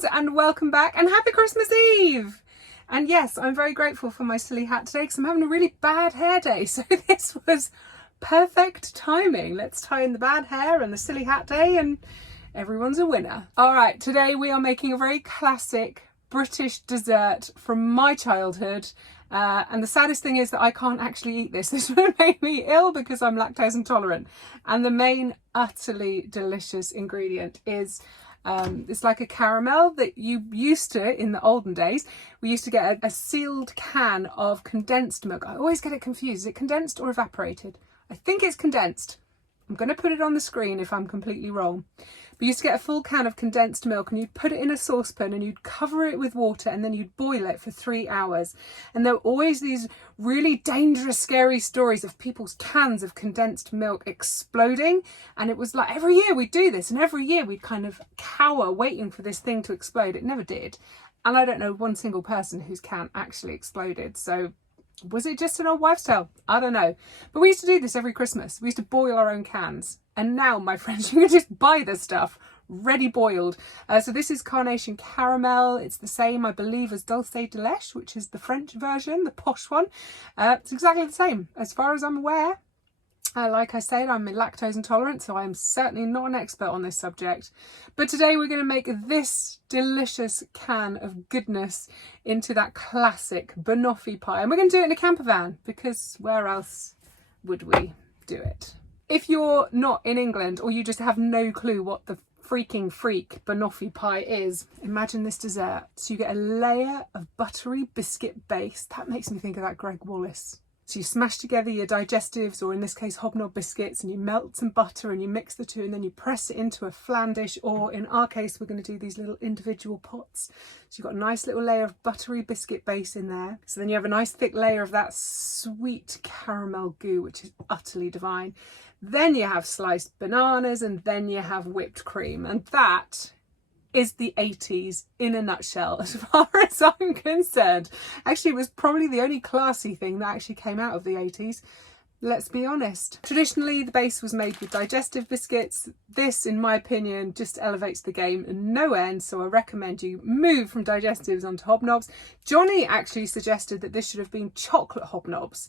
friends, and welcome back and happy Christmas Eve. And yes, I'm very grateful for my silly hat today because I'm having a really bad hair day, so this was perfect timing. Let's tie in the bad hair and the silly hat day and everyone's a winner. All right, today we are making a very classic British dessert from my childhood. And the saddest thing is that I can't actually eat this. This would make me ill because I'm lactose intolerant. And the main utterly delicious ingredient is it's like a caramel that you used to, in the olden days, we used to get a sealed can of condensed milk. I always get it confused. Is it condensed or evaporated? I think it's condensed. I'm going to put it on the screen if I'm completely wrong. But you used to get a full can of condensed milk and you'd put it in a saucepan and you'd cover it with water and then you'd boil it for 3 hours. And there were always these really dangerous, scary stories of people's cans of condensed milk exploding. And it was like every year we'd do this, and every year we'd kind of cower waiting for this thing to explode. It never did. And I don't know one single person whose can actually exploded. So was it just an old wives' tale? I don't know. But we used to do this every Christmas. We used to boil our own cans. And now, my friends, you can just buy this stuff ready boiled. So this is Carnation Caramel. It's the same, I believe, as Dulce de Leche, which is the French version, the posh one. It's exactly the same, as far as I'm aware. Like I said, I'm lactose intolerant, so I'm certainly not an expert on this subject. But today we're going to make this delicious can of goodness into that classic Banoffee pie. And we're going to do it in a camper van, because where else would we do it? If you're not in England, or you just have no clue what the freaking freak Banoffee pie is, imagine this dessert. So you get a layer of buttery biscuit base. That makes me think of that Greg Wallace. So you smash together your digestives, or in this case hobnob biscuits, and you melt some butter and you mix the two, and then you press it into a flan dish, or in our case we're going to do these little individual pots. So you've got a nice little layer of buttery biscuit base in there. So then you have a nice thick layer of that sweet caramel goo, which is utterly divine. Then you have sliced bananas, and then you have whipped cream, and that is the 80s in a nutshell as far as I'm concerned. Actually, it was probably the only classy thing that actually came out of the 80s. Let's be honest. Traditionally, the base was made with digestive biscuits. This, in my opinion, just elevates the game no end, so I recommend you move from digestives onto hobnobs. Johnny actually suggested that this should have been chocolate hobnobs.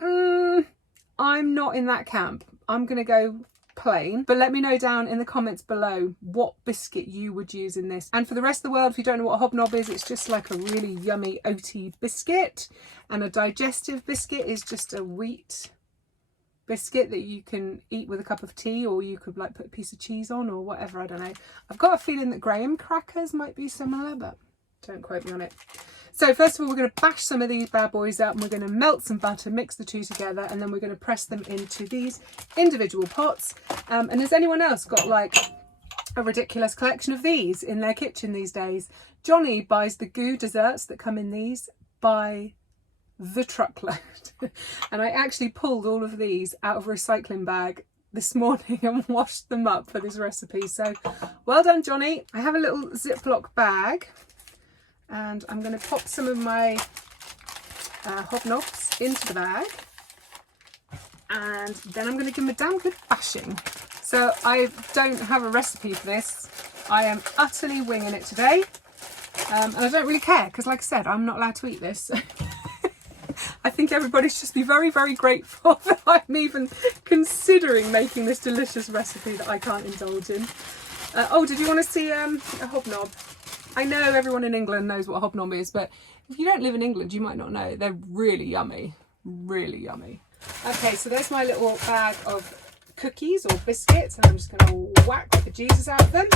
I'm not in that camp. I'm going to go plain, but let me know down in the comments below what biscuit you would use in this. And for the rest of the world, if you don't know what a hobnob is, it's just like a really yummy oaty biscuit, and a digestive biscuit is just a wheat biscuit that you can eat with a cup of tea, or you could like put a piece of cheese on or whatever. I don't know. I've got a feeling that graham crackers might be similar, but don't quote me on it. So first of all, we're going to bash some of these bad boys up, and we're going to melt some butter, mix the two together, and then we're going to press them into these individual pots. And has anyone else got like a ridiculous collection of these in their kitchen these days? Johnny buys the goo desserts that come in these by the truckload. And I actually pulled all of these out of a recycling bag this morning and washed them up for this recipe. So well done, Johnny. I have a little Ziploc bag, and I'm going to pop some of my hobnobs into the bag, and then I'm going to give them a damn good bashing. So I don't have a recipe for this. I am utterly winging it today, and I don't really care because, like I said, I'm not allowed to eat this. I think everybody should just be very, very grateful that I'm even considering making this delicious recipe that I can't indulge in. Oh, did you want to see a hobnob? I know everyone in England knows what a hobnob is, but if you don't live in England, you might not know. They're really yummy, really yummy. Okay, so there's my little bag of cookies or biscuits, and I'm just going to whack the Jesus out of them.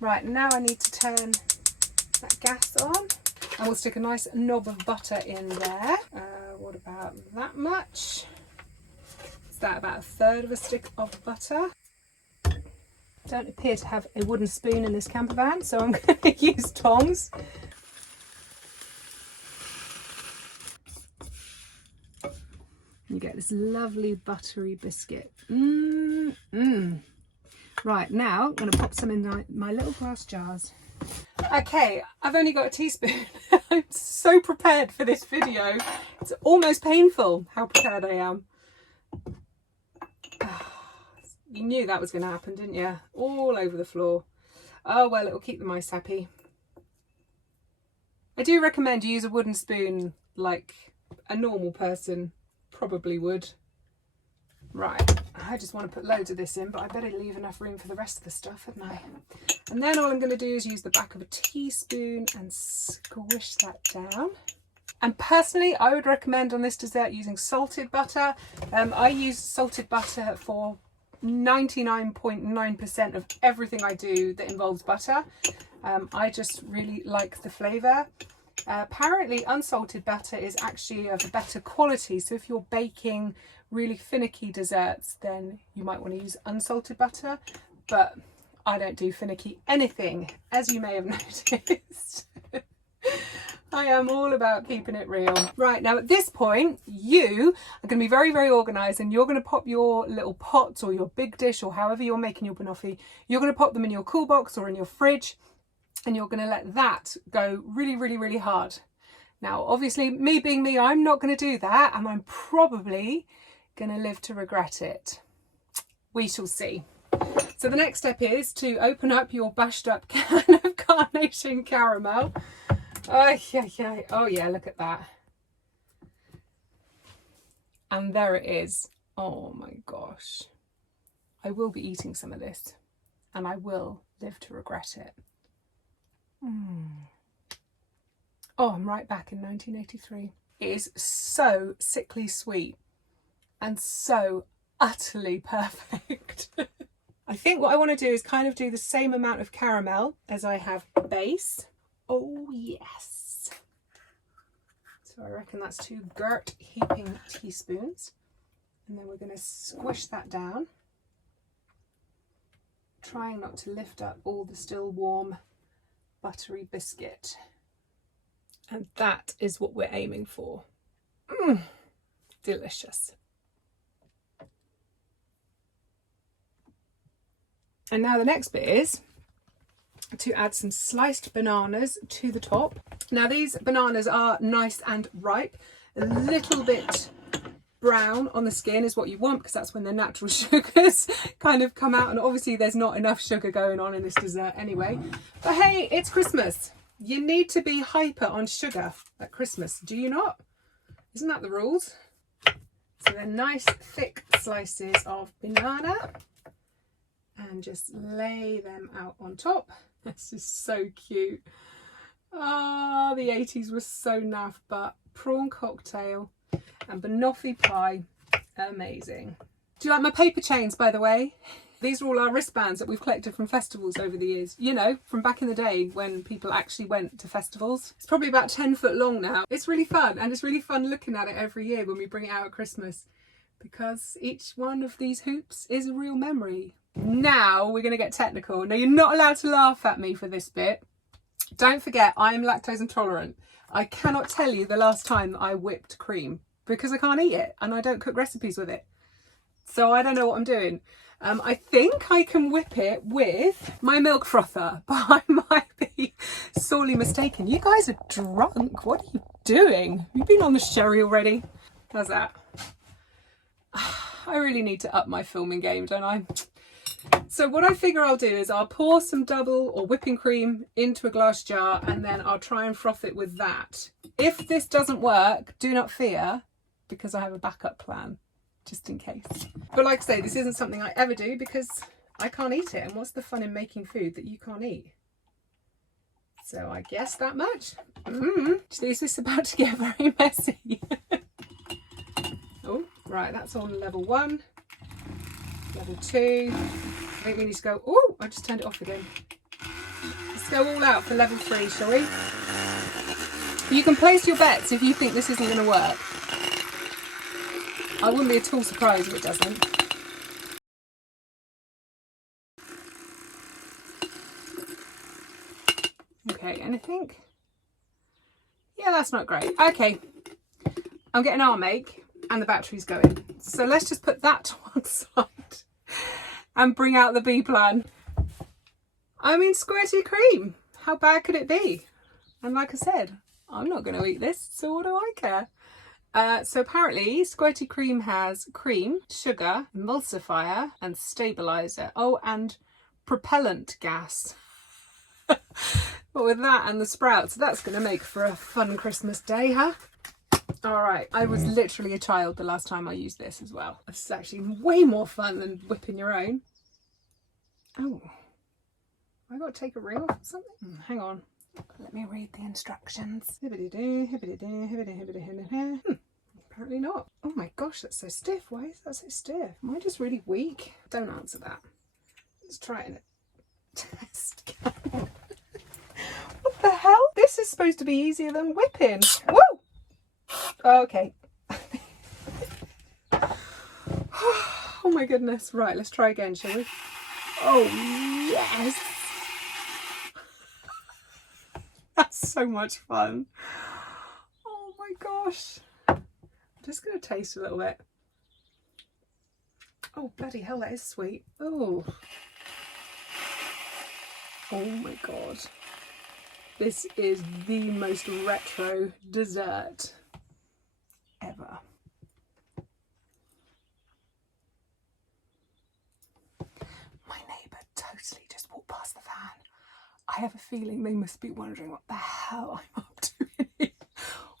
Right, now I need to turn that gas on, and we'll stick a nice knob of butter in there. What about that much? Is that about 1/3 of a stick of butter? Don't appear to have a wooden spoon in this camper van, so I'm going to use tongs. You get this lovely buttery biscuit. Right, now I'm going to pop some in my little glass jars. Okay, I've only got a teaspoon. I'm so prepared for this video. It's almost painful how prepared I am. You knew that was going to happen, didn't you? All over the floor. Oh well, it'll keep the mice happy. I do recommend you use a wooden spoon like a normal person probably would. Right, I just want to put loads of this in, but I better leave enough room for the rest of the stuff, hadn't I? And then all I'm going to do is use the back of a teaspoon and squish that down. And personally, I would recommend on this dessert using salted butter. I use salted butter for 99.9% of everything I do that involves butter. I just really like the flavour. Apparently unsalted butter is actually of a better quality, so if you're baking really finicky desserts then you might want to use unsalted butter, but I don't do finicky anything, as you may have noticed. I am all about keeping it real. Right, now at this point you are going to be very, very organised, and you're going to pop your little pots or your big dish or however you're making your banoffee, you're going to pop them in your cool box or in your fridge, and you're going to let that go really, really, really hard. Now, obviously, me being me, I'm not going to do that, and I'm probably going to live to regret it. We shall see. So the next step is to open up your bashed up can of carnation caramel. Oh yeah, look at that. And there it is. Oh my gosh. I will be eating some of this, and I will live to regret it. Oh, I'm right back in 1983. It is so sickly sweet and so utterly perfect. I think what I want to do is kind of do the same amount of caramel as I have base. Oh yes. So I reckon that's 2 girt heaping teaspoons. And then we're going to squish that down, trying not to lift up all the still warm buttery biscuit. And that is what we're aiming for. Delicious. And now the next bit is to add some sliced bananas to the top. Now these bananas are nice and ripe. A little bit brown on the skin is what you want, because that's when the natural sugars kind of come out, and obviously there's not enough sugar going on in this dessert anyway. But hey, it's Christmas. You need to be hyper on sugar at Christmas, do you not? Isn't that the rules? So they're nice thick slices of banana, and just lay them out on top. This is so cute. Ah, the 80s was so naff, but prawn cocktail and banoffee pie, amazing. Do you like my paper chains, by the way? These are all our wristbands that we've collected from festivals over the years. You know, from back in the day when people actually went to festivals. It's probably about 10 foot long now. It's really fun, and it's really fun looking at it every year when we bring it out at Christmas, because each one of these hoops is a real memory. Now we're going to get technical. Now you're not allowed to laugh at me for this bit. Don't forget, I am lactose intolerant. I cannot tell you the last time that I whipped cream, because I can't eat it and I don't cook recipes with it. So I don't know what I'm doing. I think I can whip it with my milk frother, but I might be sorely mistaken. You guys are drunk. What are you doing? You've been on the sherry already. How's that? I really need to up my filming game, don't I? So what I figure I'll do is I'll pour some double or whipping cream into a glass jar, and then I'll try and froth it with that. If this doesn't work, do not fear, because I have a backup plan, just in case. But like I say, this isn't something I ever do because I can't eat it, and what's the fun in making food that you can't eat? So I guess that much. Is this about to get very messy? Oh, right, that's on level 1. Level 2. I think we need to go, oh, I just turned it off again. Let's go all out for level 3, shall we? You can place your bets if you think this isn't going to work. I wouldn't be at all surprised if it doesn't. Okay, anything? Yeah, that's not great. Okay, I'm getting our make and the battery's going. So let's just put that to one side and bring out the B plan. I mean, squirty cream. How bad could it be? And like I said, I'm not going to eat this, so what do I care? So apparently squirty cream has cream, sugar, emulsifier and stabilizer. Oh, and propellant gas. But with that and the sprouts, that's going to make for a fun Christmas day, huh? All right, I was literally a child the last time I used this as well. This is actually way more fun than whipping your own. Oh, I got to take a ring off or something? Hang on, let me read the instructions. Apparently not. Oh my gosh, that's so stiff. Why is that so stiff? Am I just really weak? Don't answer that. Let's try it in a test can. What the hell? This is supposed to be easier than whipping. Woo! Okay. Oh my goodness. Right, let's try again, shall we? Oh, yes. That's so much fun. Oh my gosh. I'm just going to taste a little bit. Oh, bloody hell, that is sweet. Oh. Oh my God. This is the most retro dessert ever. My neighbour totally just walked past the van. I have a feeling they must be wondering what the hell I'm up to.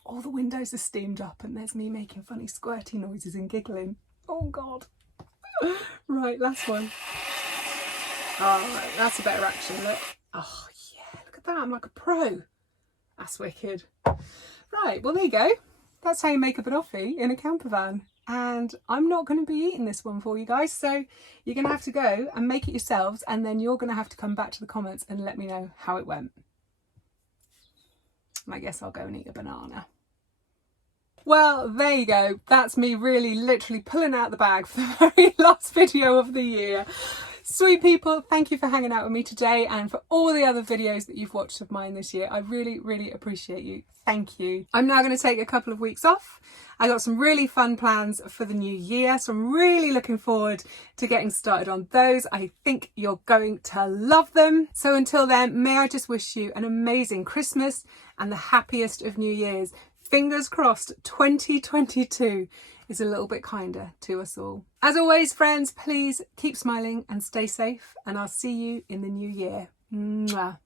All the windows are steamed up and there's me making funny squirty noises and giggling. Oh God. Right, last one. Oh, that's a better action, look. Oh yeah, look at that, I'm like a pro. That's wicked. Right, well there you go. That's how you make a banoffee in a camper van. And I'm not going to be eating this one for you guys, so you're going to have to go and make it yourselves, and then you're going to have to come back to the comments and let me know how it went. And I guess I'll go and eat a banana. Well, there you go. That's me really literally pulling out the bag for the very last video of the year. Sweet people, thank you for hanging out with me today and for all the other videos that you've watched of mine this year. I really, really appreciate you. Thank you. I'm now going to take a couple of weeks off. I got some really fun plans for the new year, so I'm really looking forward to getting started on those. I think you're going to love them. So until then, may I just wish you an amazing Christmas and the happiest of New Years. Fingers crossed 2022 is a little bit kinder to us all. As always, friends, please keep smiling and stay safe, and I'll see you in the new year. Mwah.